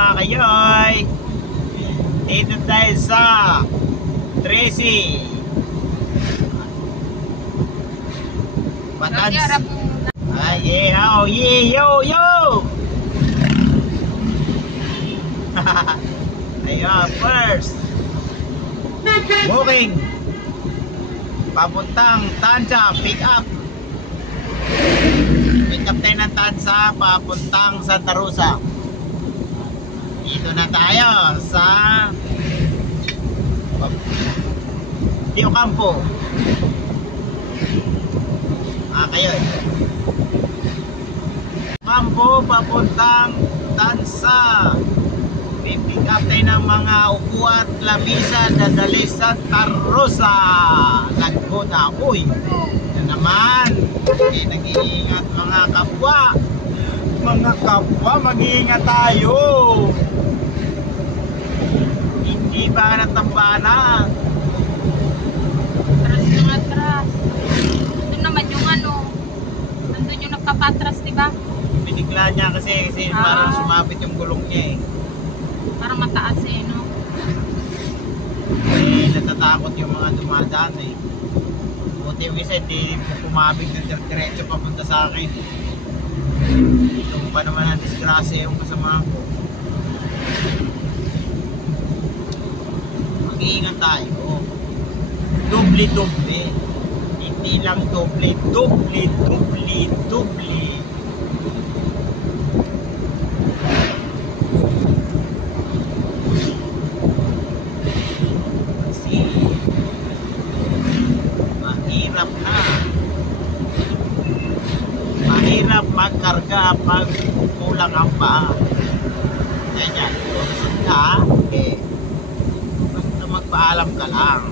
mga kayoy. Dito tayo sa Tracy Batanz. Ay, yeah, oh, yeah, yo, yo. Ayun, first booking papuntang Tansa, pick up tayo ng Tansa papuntang Santa Rosa. Dito na tayo sa Rio Campo. Kayo Campo papuntang Tansa. Pick up tayo ng mga upuan, lamisa, dadali sa Santa Rosa, Laguna. Uy, na naman. Nag-iingat mga kapwa. Mga kapwa, mag-iingat tayo. Hindi ba natambanan? Atras yung atras. Doon naman yung ano. Nandun yung nagpapatras, diba? Binigla niya kasi parang sumapit yung gulong niya eh. Parang mataas eh, no? Natatakot yung mga dumadaan eh. Buti yung isa, hindi pumabig ng diretso papunta sa akin. Ito pa naman ang disgrasya yung kasama ko. Mag-iingat tayo. Doble-doble. Hindi lang doble. Doble. Mahirap magkarga pag kulang ang paa. Ganyan. Kung ka, basta magpaalam ka lang.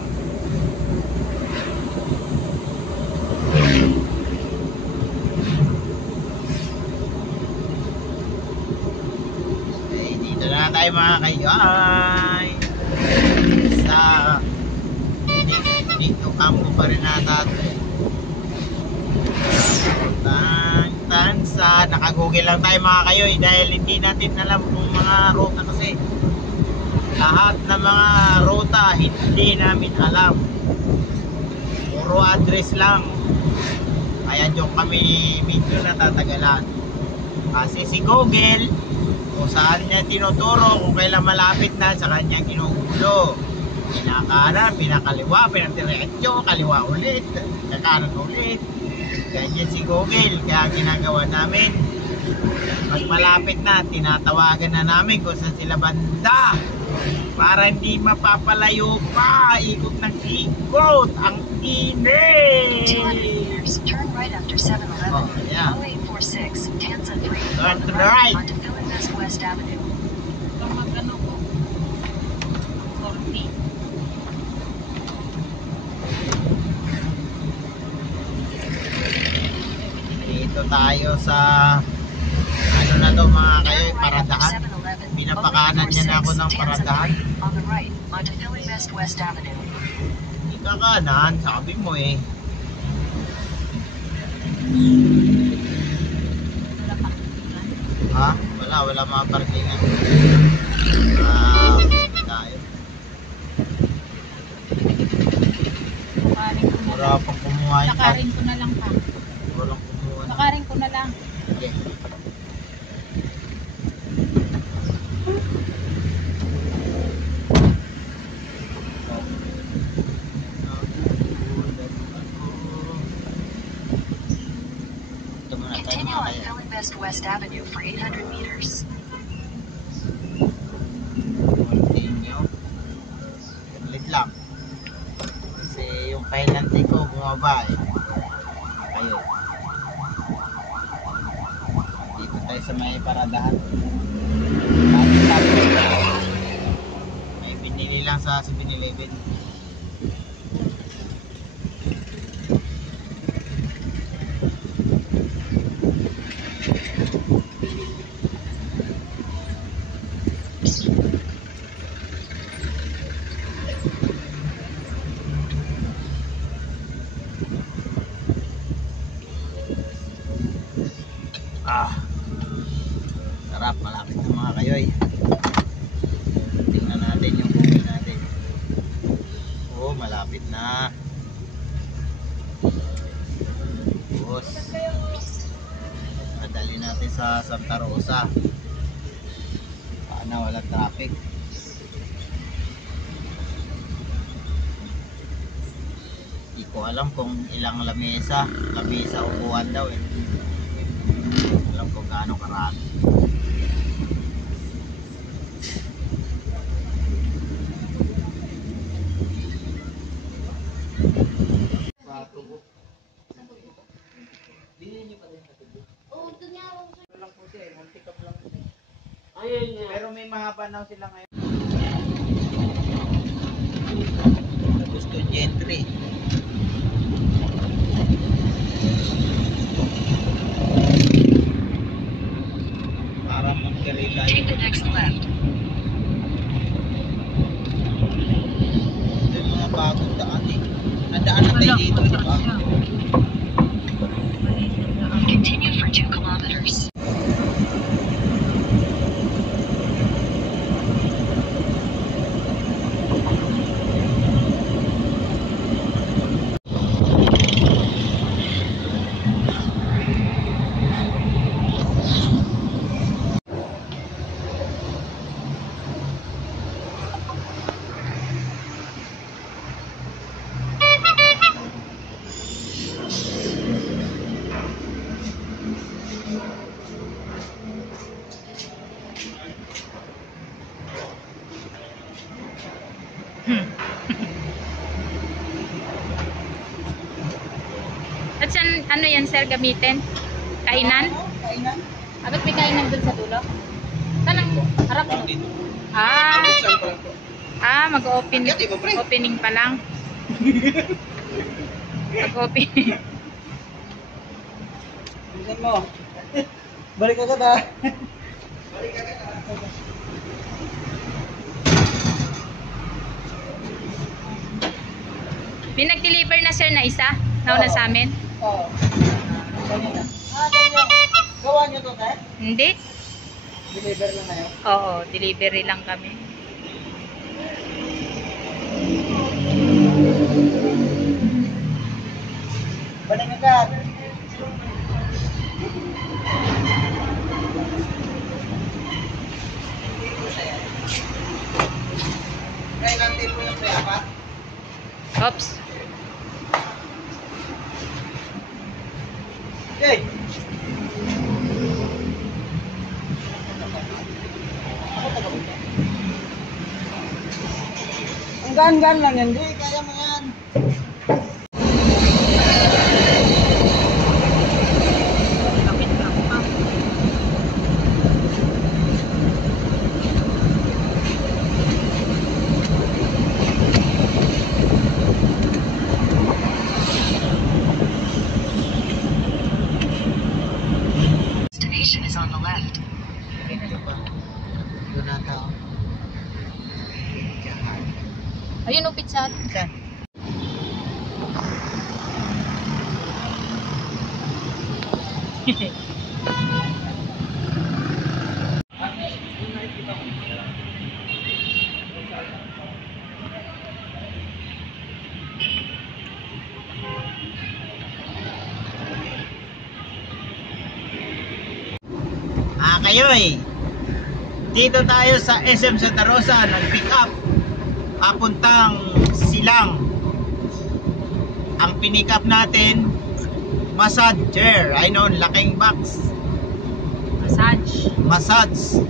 Dito na tayo mga kayoy. Sa dito Campo pa rin natin. Tansa, nakagoogle lang tayo mga kayoy dahil hindi natin alam kung mga ruta kasi lahat ng mga ruta hindi namin alam, puro address lang, kaya dyan kami medyo natatagalan kasi si Google kung saan niya tinuturo, kung kailan malapit na sa kanya ginugulo, pinakanan, pinakaliwa, pinadiretso, kaliwa ulit, kakanan ulit. Ganyan si Google, kaya ginagawa namin pag malapit na, tinatawagan na namin kung saan sila banda para hindi mapapalayo pa, ikot ng ikot ang init. 200 meters, turn right after 7-Eleven, yeah. 0846, Tansa 3, Turn to the right. onto Philippines West Avenue. Kung mag-ano ko. 40. Dito tayo sa ano na to mga kayo, paradahan. Pinapakanan niya na ako ng paradahan. On the right, onto Philippines West Avenue. Hindi ka kanan, sabi mo eh. Ha? Wala mga parkingan. Hindi tayo. Wala pang kumuha yung Lakarin ko na lang ha. walang kumuha. Lakarin ko na lang. Okay. Continue on Philippines West Avenue for 800 meters. Continue. Ulit lang. Kasi yung kailante ko bumaba eh. Ayun. Dito tayo sa may paradahan. May binili lang sa 7-Eleven. Sarap, malapit na mga kayoy. Malapit na. Bus. Nadali natin sa Santa Rosa. Sana walang traffic. Hindi ko alam kung ilang lamesa upuan daw eh. Alam kung gaano karami. Pero may mahaba na sila ngayon. Gusto gentry. Para magkarila. Take the next left. Ito yung mga bagong daan eh. Nadaan na tayo dito, di ba? Continue for 2 kilometers. At saan, ano yan sir, gamitin? Kainan? Kainan? Bakit may kainan dun sa dulo? Saan ang harap mo? Dito. Opening pa lang. Mag-open. Bilisan mo. Balik agad ah. Balik agad ah. May nag-deliver na sir na isa? Nauna sa amin? Oo. Ganyan na. Ganyan. Gawa nyo to, Ted? Hindi. Deliver lang kayo? Oo, delivery lang kami. Balik agad. Kaya natin po yung pre-apat? Oops. Okay. Ang gaan-gaan lang yan, di kaya mo yan. Destination is on the left. Doon nata ako. Ayun o, pizza. Saan? Kayo eh. Dito tayo sa SM Santa Rosa, nag-pick up papuntang Silang. Ang pinick up natin, massage chair. I know, laking box. Massage. Massage.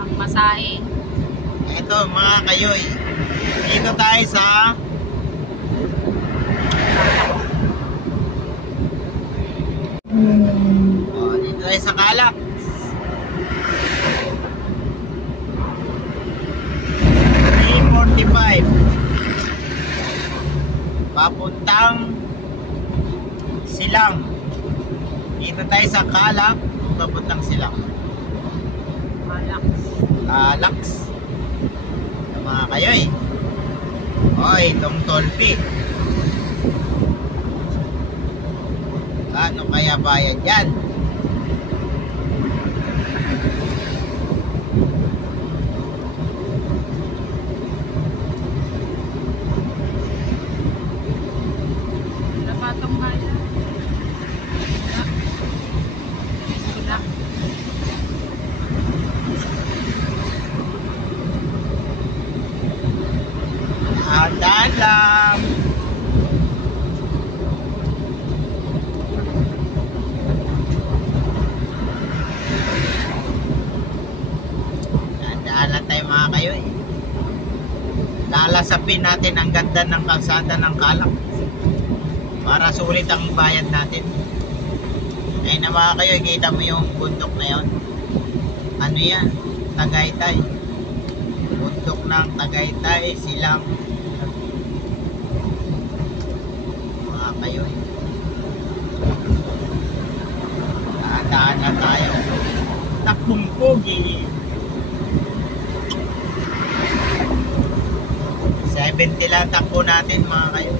Ang masahe. Ito mga kayoy. Dito tayo sa dito tayo sa Calak. Papuntang Silang. Dito tayo sa Calak, papuntang Silang. Lax. Mga kayoy. Oy, itong tolpi. Ano kaya bayad yan? Dahan lang. Dahan lang tayo mga kayo eh. Lalasapin natin ang ganda ng kalsada ng Calak para sulit ang bayad natin. Ayun na mga kayo, kita mo yung bundok na yon. Ano yan? Tagaytay. Bundok ng Tagaytay, silang mga kayo. Daan na tayo. Takbong pogi. 70 lang takbo natin mga kayo.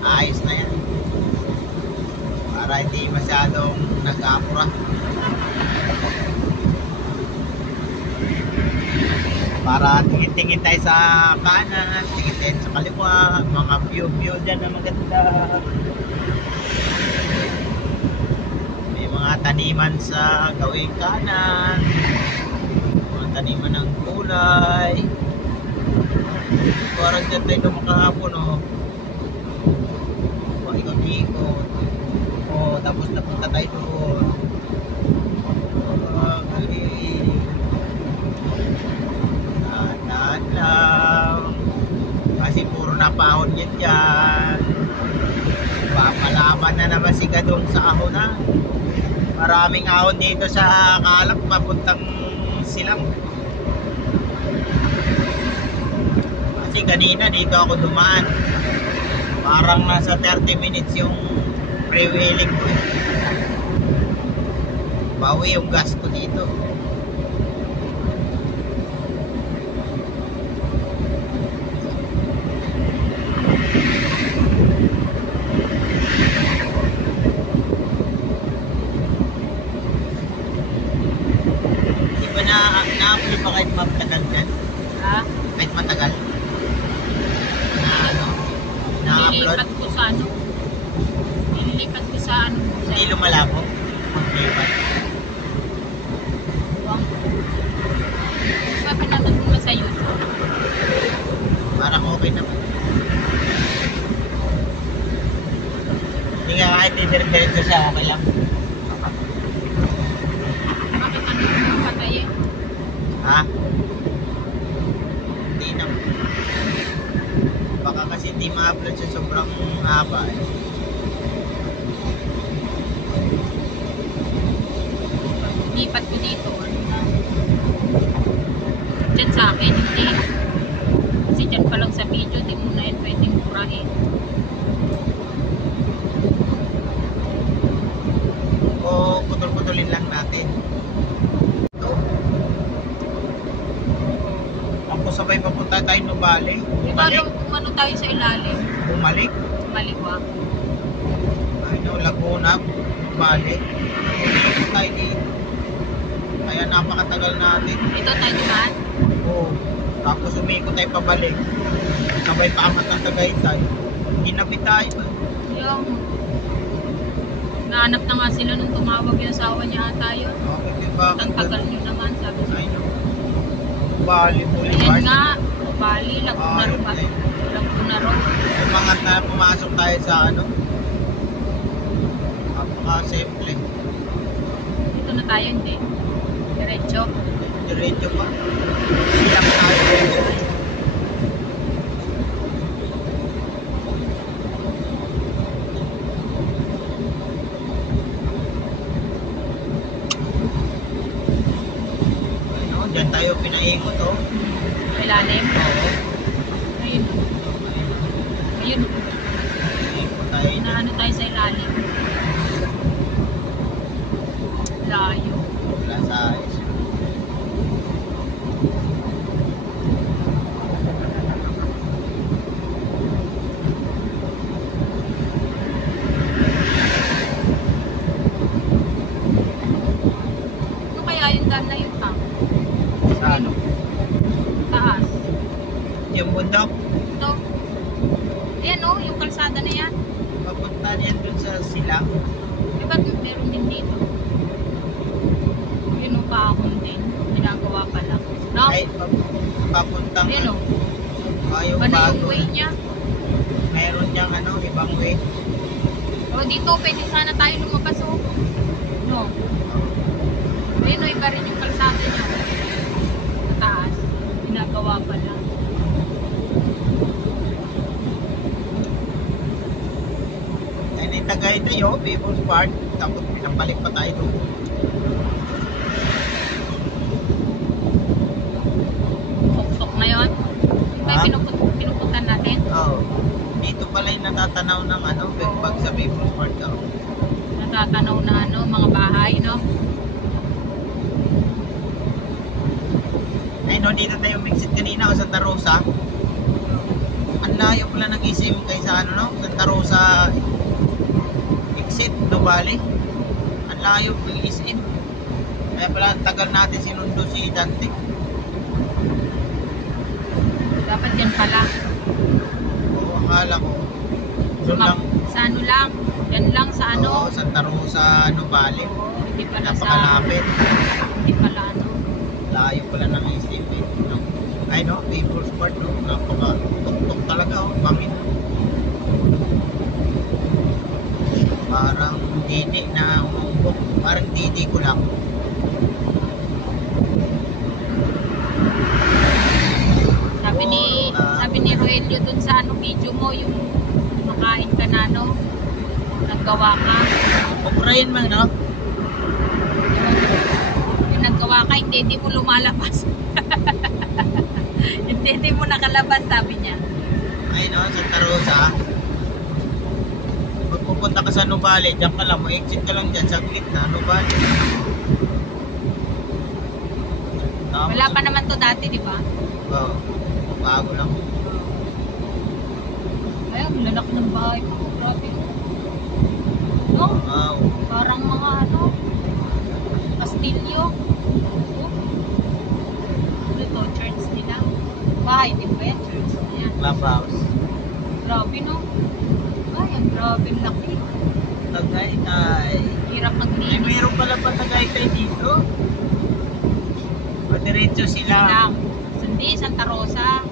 Ayos na yan. Para hindi masyadong nag-apura. Para tingin-tingin tayo sa kanan, tingin tayo sa kaliwa, mga view dyan na maganda. May mga taniman sa gawing kanan, mga taniman ng gulay. Parang dyan tayo dumakahapon, oh. Ikot-ikot. Oh, tapos napunta tayo doon. Dahan lang. Kasi puro napahon yan dyan. Papalaban na naman si Gadong sa ahonan. Maraming ahon dito sa Calak, papuntang Silang. Kasi kanina dito ako dumaan. Parang nasa 30 minutes yung pre-wheeling ko. Bawi yung gas ko dito. Di ba na-upload ba kahit matagal dyan? Ha? Kahit matagal? Na ano? Na-upload? Nilipat ko sa ano? Nilipat ko sa ano? Sa Hindi lumalabo? Maglipat? Buwang. Diba pinatod mo na sa YouTube? Parang okay naman. Hindi nga kahit diretso siya, okay lang. Bakit ano? Patay eh. Ha? Hindi naman. Baka kasi hindi ma-upload sa sobrang haba eh. Lipat ko dito. Ano na? Diyan sa akin, hindi. Kasi dyan pa lang sa video, di mo na yan pwedeng murahin. O putol-putulin lang natin. Ito. Ako sabay papunta tayo Nubali. Di ba alam kung ano tayo sa ilalim? Bumalik. Maliwa. Ay no, Laguna. Nubali. Bumalik tayo dito. Kaya napakatagal natin. Dito tayo naman. Oo. Tapos umikot tayo pabalik. Sabay paangat ng Tagaytay. Ginapit tayo. Yung nahanap na nga sila nung tumawag yung asawa niya ata yun. Okay, diba? Ang tagal nyo naman, sabi Ay niya. no. Bali, Ayan Boulevard. nga, Bali, Laguna Road. okay. Laguna Road. Umangat na pumasok tayo sa ano. Napaka-simple. Dito na tayo, hindi. Diretso. Diretso pa. Silang tayo. Ano, dyan tayo pinaikot oh. Ilalim. Oo. Ayun. Ayun. Pinaikot tayo dyan. Naano tayo sa ilalim. Layo. Wala sa ayos. Ano kaya yung dam na yun, ha? Sa ano? Taas. Yung bundok. Ito. Ayan o, yung kalsada na yan. Papunta yan dun sa Silang. Di ba meron din dito? Yun o, kaakon din. Ginagawa pa lang. No? Ay, papuntang Ayan o. Yung Ano yung bago. way niya? Meron niyang ibang way. O dito, pwede sana tayo lumabas o. No. Ayun o, iba rin yung kalsada niya. Sa taas. Ginagawa pa lang. Ayun ay Tagaytay People's Park. Tapos pinapalik pa tayo doon. Tok-tok na yun. Yung ba Ha? pinupuntan natin? Oo. Dito pala yung natatanaw ng pag sa People's Park. Natatanaw na mga bahay, no? Ay dito tayo exit kanina o Santa Rosa. Ang layo pala ng isim kaysa Santa Rosa exit, Nuvali. Ang layo ng isim. Kaya pala ang tagal natin sinundo si Dante. Dapat yan pala. Oo, akala ko. Doon lang. Sa lang. Yan lang sa Oo, Santa Rosa, Nuvali. Hindi pala sa... Napakalapit. Hindi pala Layo pala ng isim no? Ay People's Park napaka-tok-tok talaga pangit. Parang didi na umumbok. Parang didi ko lang. Sabi ni Roelio dun sa video mo, yung makain ka na naggawa ka. Ukraine man Yung naggawa ka, hindi mo lumalabas. Hindi mo nakalabas, sabi niya. Ay Santa Rosa. Pag pupunta ka sa Nuvali, diyan ka lang, exit ka lang dyan sa gitna, Nuvali. Wala pa naman to dati, di ba? Oo, bago lang. Ay, ang lalaki ng bahay ko. Grabe. No? Wow. Parang mga kastilyo. Ito, church nila. Bahay din ba yan? Church na yan. Clubhouse. Grabe, no? Ay, ang grabe laki. Tagaytay. Hirap Ay, maglinis. mayroon pala pa Tagaytay dito. Padiretso sila. Lang. Sundi, Santa Rosa.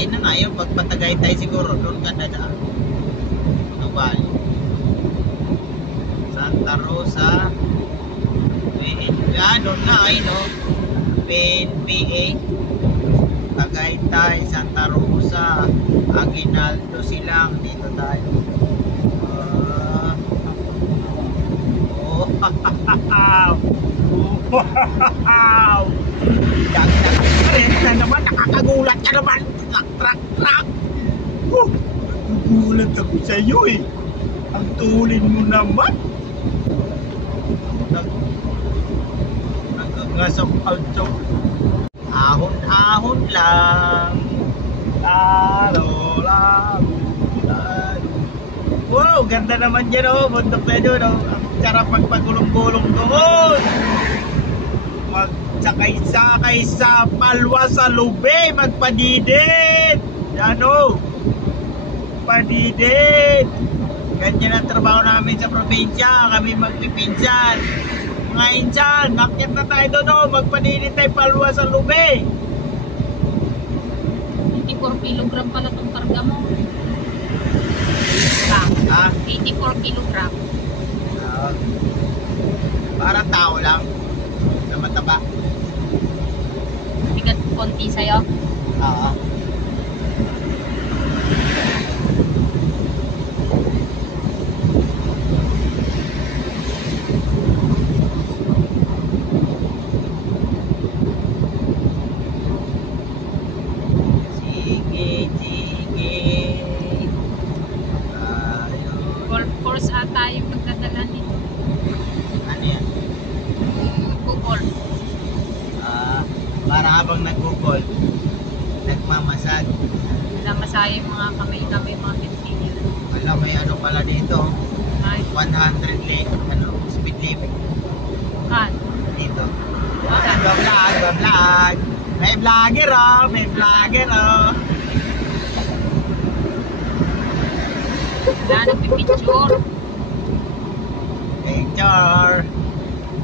Ayun na nga yun, pag patagaytay siguro, doon ka na daan. Nuvali. Santa Rosa. Doon nga ay PNPA. Tagaytay, Santa Rosa, Aguinaldo silang. Dito tayo. Wow! Dagdag na naman, nakakagulat ka naman. Trak. Nagugulat ako sa iyo eh. Ang tulin mo naman. Nagkagasok auto. Ahon-ahon lang. Lalo. Wow, ganda naman dyan bundok na dyan Ang sarap magpagulong-gulong doon. Magsakay-sakay sa Palwa sa Lube, magpadidit. Yan padidit. Ganyan ang trabaho namin sa probinsya. Kami magpipinsan. Mga insan, nakit na tayo doon magpadidit tayo Palwa sa Lube. 84 kilogram pala itong karga mo. Ha? 84 kilogram. Parang tao lang na mataba. Bigat konti sa'yo. Oo. Sige. Golf course ata yung pagdadala nito. Ano yan? Google. Para habang nag-google, nagmamasad. Wala masaya yung mga kamay-kamay, mga kentino. Wala, may pala dito. Ay, 100 lane, speed limit. kan. Dito. Vlog. May vlogger may vlogger Wala, nagpipicture. Picture.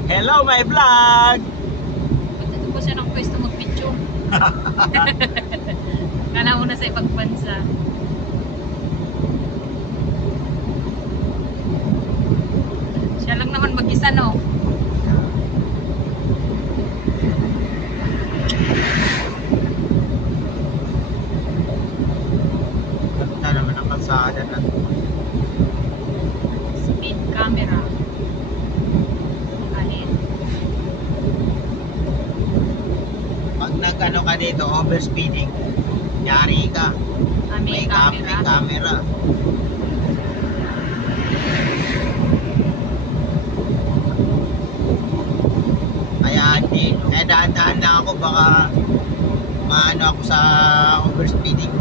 Hello, my vlog. Ba't ito po siya ng pwesto magpicture? Kala mo na sa ibang bansa. Siya lang naman mag-isa, no? Ganda naman ang kalsada na. Speed camera. Ahead. Pag nag-ano ka dito, overspeeding, yari ka. May May camera. camera. Kaya daan-daan lang ako, baka maano ako sa overspeeding.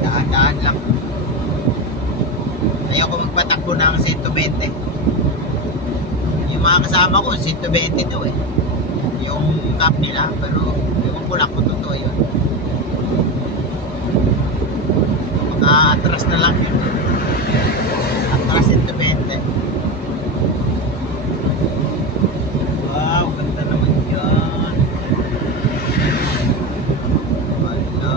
Daan-daan lang. Ayoko magpatakbo ng 120. Yung mga kasama ko, 120 to eh. Yung cap nila, pero yung kulak ko totoo yun. Atras na lang yun. Atras 120. Wow, ganda naman yan. Wala.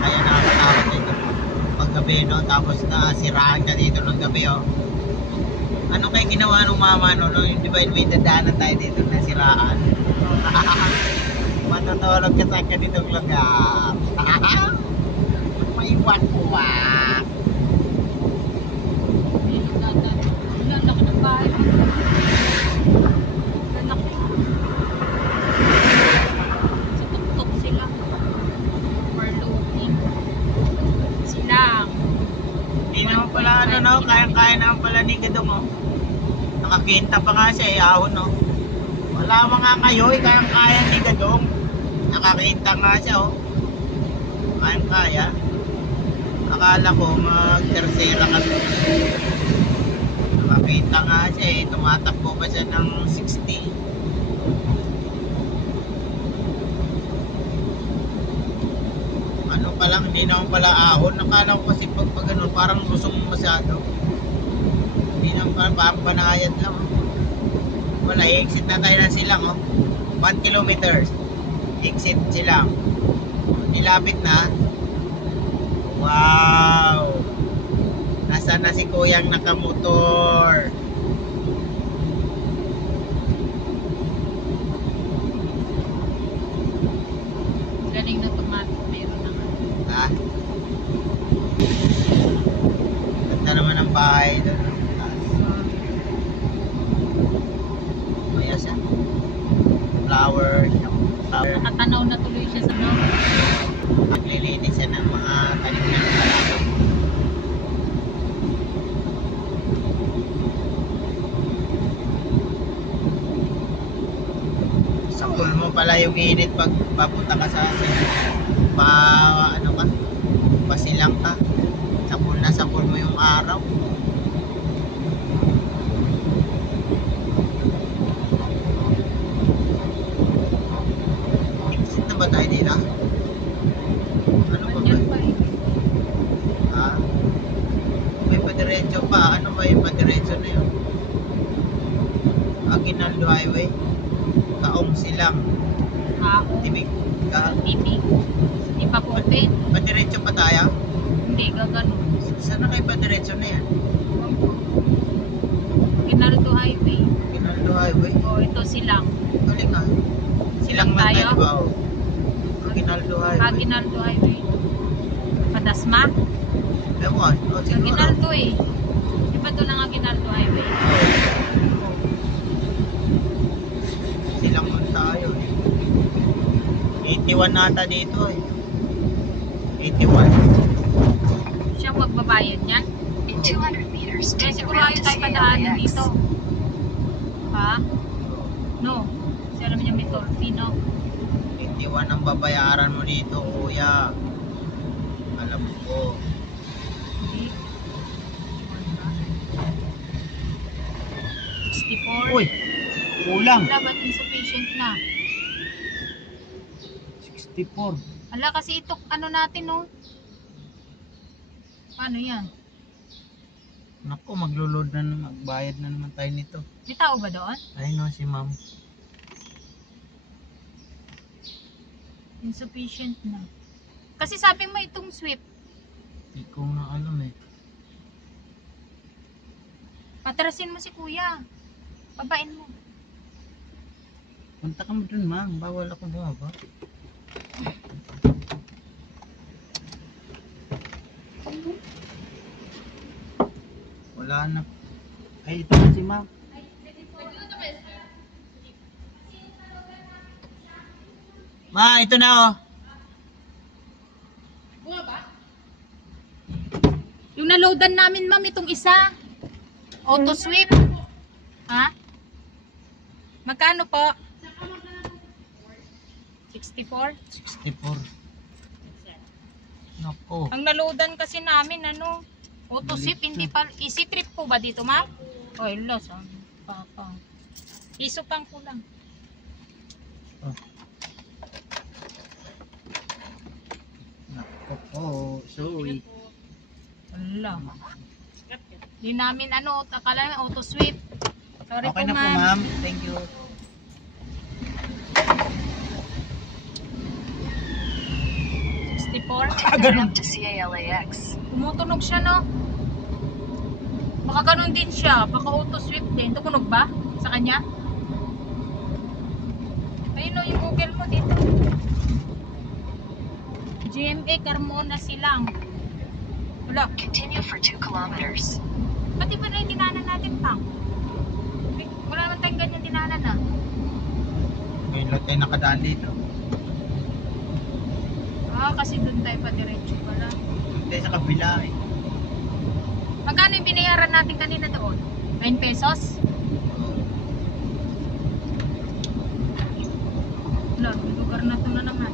Kaya nakakatakot dito pag gabi, no? Tapos nasiraan ka dito ng gabi, oh. Ano kayo ginawa ng mama, no? Yung di ba may dadaanan tayo dito na siraan? Matutulog ka sa ganitong lugar. May wak-wak. Ang laki ng bahay. Ang laki. Sa tuktok sila. Overlooking. Sila. Hindi naman pala, ano, no? Kayang-kaya naman pala ni Gadong, oh. Nakakinta pa nga siya, eh, ahon, no? Wala mga kayoy, kayang-kaya ni Gadong. Nakakinta nga siya, oh. Kayang-kaya. Akala ko mag-tersera kami. Nakakita nga siya, eh. Tumatakbo pa siya ng 60. Ano pa lang, hindi naman pala ahon. Nakala ko kasi pag ganun, parang lusong masyado. Hindi naman parang banayad lang. Wala, i-exit na tayo ng silang, oh. 1 kilometers. Exit silang. Nilapit na. Wow! Nasaan na si Kuyang nakamotor? Galing na tomato. Meron na nga. Ha? Ganda naman ang bahay doon. Maya siya. Flower. Nakatanaw na tuloy siya sa loob. Naglilinis siya ng mga tanim ng kalabo. Sakul mo pala yung init pag papunta ka sa ano ka, pasilang ka. Sakul mo yung araw. Exit na ba tayo dito? Ano ba ba? Andyan pa eh. Ha? May padiretso pa. Ano ba yung padiretso na yun? Aguinaldo Highway. Kaong Silang. Ako. Tibig. Tibig. Hindi pa po open. Padiretso pa tayo? Hindi, gagano. Saan na kayo padiretso na yan? Ginaldo Highway. Aguinaldo Highway. O, ito silang. Galing ah. Silang na Tayo? tayo ba? Oh. Aguinaldo Highway. Aguinaldo Highway. Padasma? Ewan. O siguro. Aguinaldo eh. Di ba doon ang Aguinaldo Highway? Silang man tayo eh. 81 nata dito eh. 81. Siya magbabayad niyan. In 200 meters, Kaya take a siguro right ayaw to tayo stay padaanan LAX. dito. Ha? No. Kasi alam niya may toll fee, no? 81 ang babayaran mo dito, kuya. Alam ko. Hindi. 64. Uy! Kulang! Wala ba't insufficient na? 64. Ala, kasi ito, ano natin, no? Paano yan? Naku, maglulod na naman. Magbayad na naman tayo nito. May tao ba doon? Ay no, si ma'am. Insufficient na. Kasi sabi mo itong sweep. Hindi ko na alam eh. Patrasin mo si kuya. Babain mo. Punta ka mo dun, ma'am. Bawal ako bumaba. Wala na. Ay, ito na si ma'am. Ma, ito na oh. Yung naloadan namin, ma'am, itong isa. Auto sweep. Ha? Magkano po? 64? 64. Nako. Ang naloadan kasi namin, ano, auto sweep, hindi pa, easy trip po ba dito, ma'am? Oh, loss, papa. Piso pang kulang. Oh. Nako po. Sorry. Wala. Hindi namin, ano, akala namin auto sweep. Sorry Okay po, na po, ma'am. ma'am. Thank you. Connect to CALAX. Tumutunog siya, no? Baka ganun din siya. Baka auto sweep din. Tumunog ba? Sa kanya? Ayun, no, yung Google mo dito. GMA Carmona Silang. Wala. Continue for 2 kilometers. Pati ba na yung dinanan natin, Pang? Wala naman tayong ganyan dinanan, ah. Ngayon lang tayo nakadaan dito. Ah, kasi doon tayo pa diretso pala. Tayo sa kabila eh. Magkano yung binayaran natin kanina doon? 9 pesos? Wala, may lugar na ito na naman.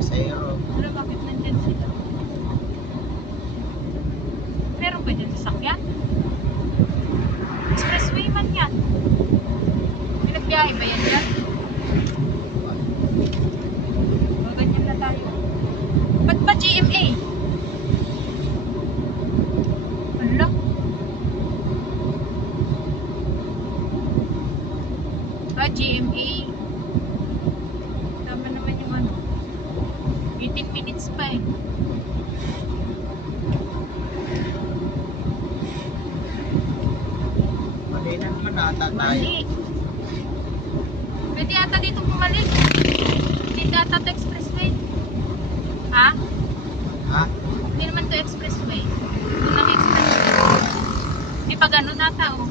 Zero. Wala, bakit nandyan sila? Meron ba dyan sasakyan? Expressway man yan. Pinagbiyahe ba yan dyan? O, ganyan na tayo. Ba't ba GMA? Wala. Ah, GMA. Tama naman yung ano. 18 minutes pa eh. Mali na naman ata tayo. Mali. Pwede ata dito bumalik. Hindi ata ito expressway. Ha? Ha? Hindi naman ito expressway. Ito lang expressway. May pa ganun ata oh.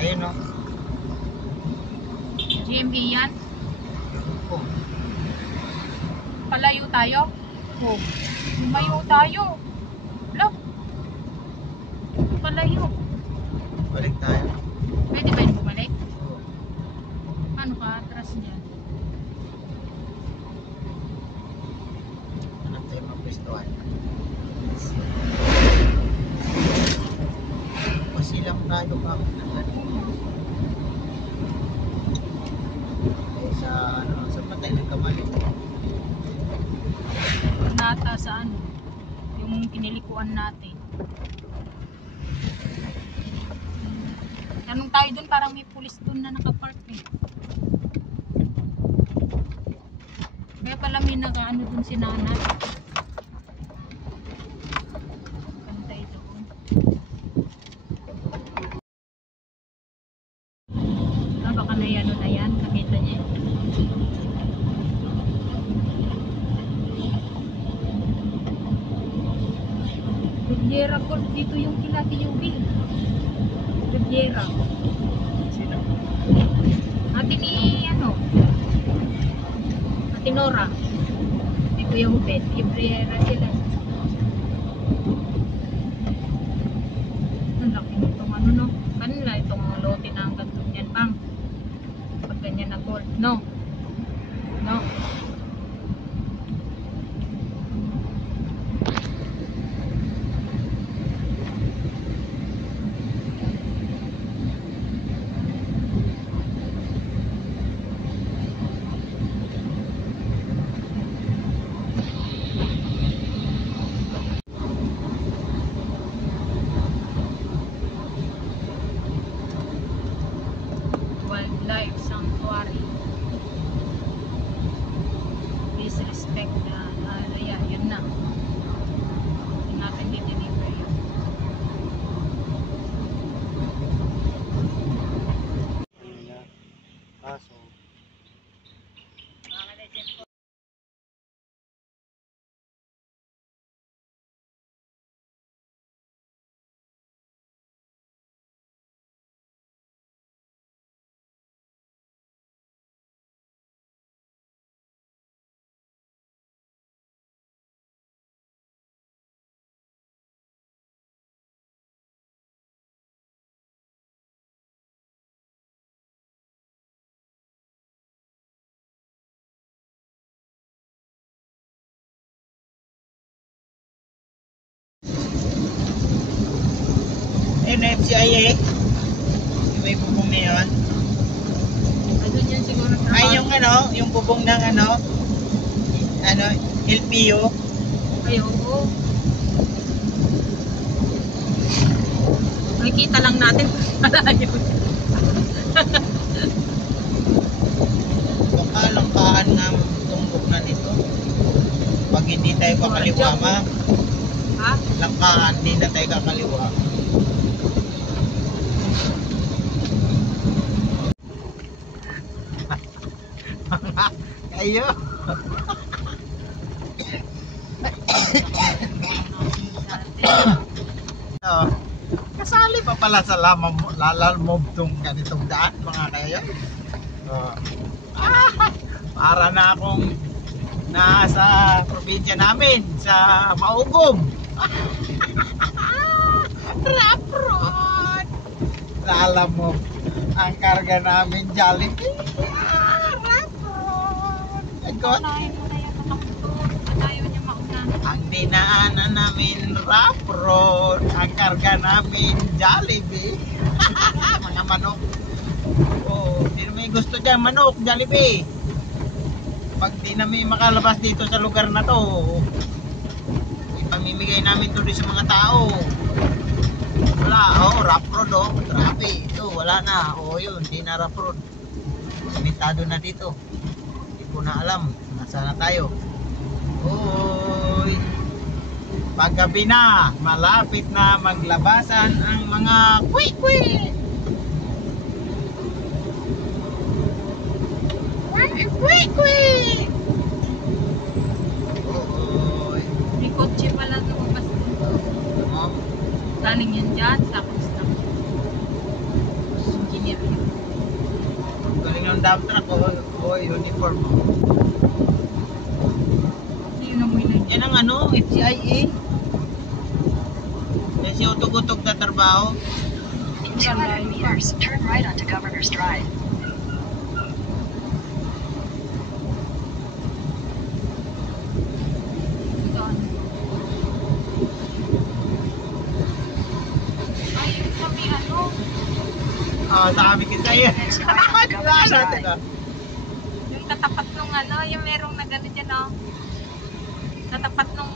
Ayun o. GMA yan. Oh. Palayo tayo. Oh. Lumayo tayo. Look. Palayo. Balik tayo. Pwede ba yung bumalik? Oh. Ano ka? Atras dyan. Hanap tayo mapwestuhan. Pasilang tayo bakit na sa ano, sa patay ng kamali. Nata sa ano? Yung kinilikuan natin. Tanong tayo dun, parang may pulis dun na nakapark eh. Kaya pala may nakaano dun si nanay. Kantay doon. Ah, baka na yan, ano na yan. Nakita niya. Riviera Court, dito yung kila TUB. Riviera. Sino? Ate ni ano? Ate Nora. Ni Kuya Hubet. Riviera sila. Ang laki nitong ano no? Kanila itong lote na ang ganito niyan bang? Pag ganyan na gold. No. No. FCIA. Yung may bubong na yun. Doon yun siguro trabaho. Ay, yung ano, yung bubong ng ano, LPO. Ay, oo. Makikita lang natin. Malayo. Baka langkaan nga tumbok na nito. Pag hindi tayo kakaliwa, ma. Ha? Langkaan, hindi na tayo kakaliwa. Ayo. Oh, kasali pa pala sa lalalmob tong ganitong daan mga kayo. Oh. Para na akong nasa probinsya namin sa Maugom. Rough road. Lalalmob. Ang karga namin Jollibee. Rough road. Agot. Unahin mo na yan ang motor. At ayaw niya mauna. Ang dinaanan namin rough road, ang karga namin Jollibee. Mga manok. Oh, di naman gusto dyan manok, Jollibee. Pag di namin makalabas dito sa lugar na to, ipamimigay namin to sa mga tao. Wala, oh, rough road oh, grabe. Ito, wala na. Oh, yun, di na rough road. Limitado na dito. Hindi ko na alam, nasaan na tayo. Uy, paggabi na, malapit na maglabasan ang mga kwi-kwi. Kwi-kwi. Uy, May kotse pala lumabas dito. oh, Galing yan dyan sa construction. Engineer yun. ang galing ng dump truck oh, uniform. Yun ang winner. Yan ang ano, FCIA. Yan si utog-utog na trabaho. In 200 meters, turn right onto Governor's Drive. Doon. Ay, yung sabi ano? Oh, sa amin kita yan. Next right onto Governor's Drive. Yung katapat nung ano, yung merong nagano dyan oh. Katapat nung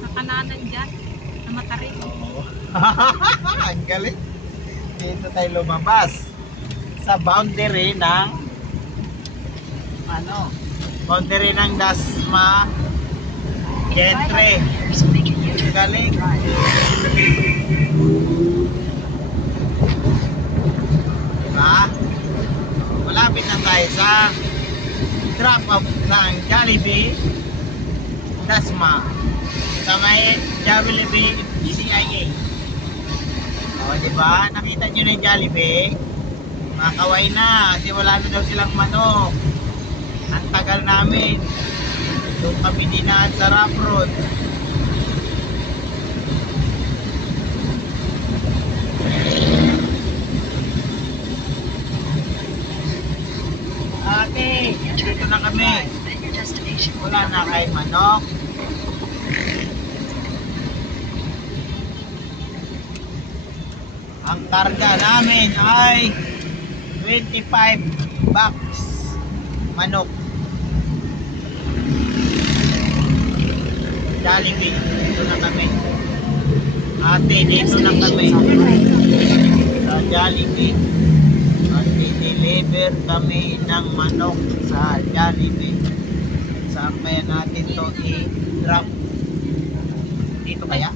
nakananan dyan. Na matarin. Ang galing. Dito tayo lumabas sa boundary ng boundary ng Dasma In 500 Gentry. meters, make a U-turn Galing. on Drive. Diba? Malapit na tayo sa drop off ng Jollibee Dasma sa may Jollibee CIA. O, diba? Nakita nyo na yung Jollibee? Makakaway na kasi wala na daw silang manok. Ang tagal namin. Doon kami dinaan sa rough road. Ate, dito na kami. Then your destination will be Wala on na the kay right. manok. Ang karga namin ay 25 bucks manok. Jollibee, dito na kami. Ate, dito na kami. Destination's on the right. Sa Jollibee. At i-deliver kami ng manok sa Jollibee. Saan kaya natin to i-drop? Dito kaya?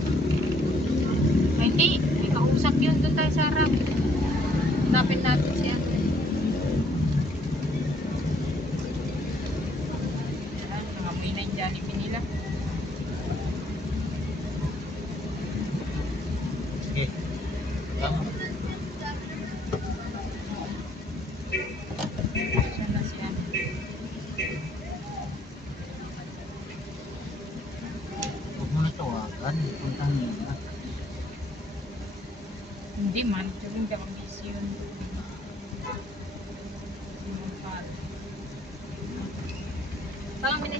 Ay, hindi. May kausap yun. Doon tayo sa harap. Hanapin natin siya. Yan, nangamoy na yung Jollibee nila. Sige. Tama. Saan na siya? Huwag mo na tawagan. Puntahan mo na. Hindi man. Kasi hindi ako busy yun. Parang may